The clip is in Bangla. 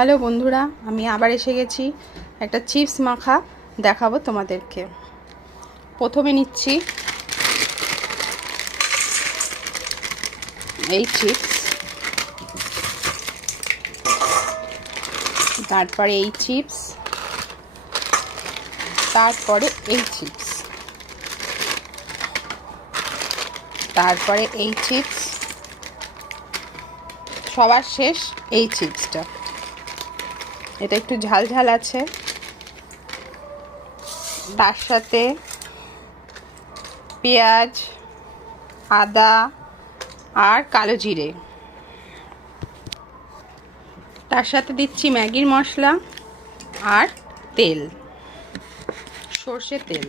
হ্যালো বন্ধুরা, আমি আবার এসে গেছি একটা চিপস মাখা দেখাবো তোমাদেরকে। প্রথমে নিচ্ছি এই চিপস, তারপরে এই চিপস, তারপরে এই চিপস, তারপরে এই চিপস, সবার শেষ এই চিপসটা। এটা একটু ঝাল ঝাল আছে, তার সাথে পেঁয়াজ, আদা আর কালো জিরে, তার সাথে দিচ্ছি ম্যাগির মশলা আর তেল, সর্ষের তেল।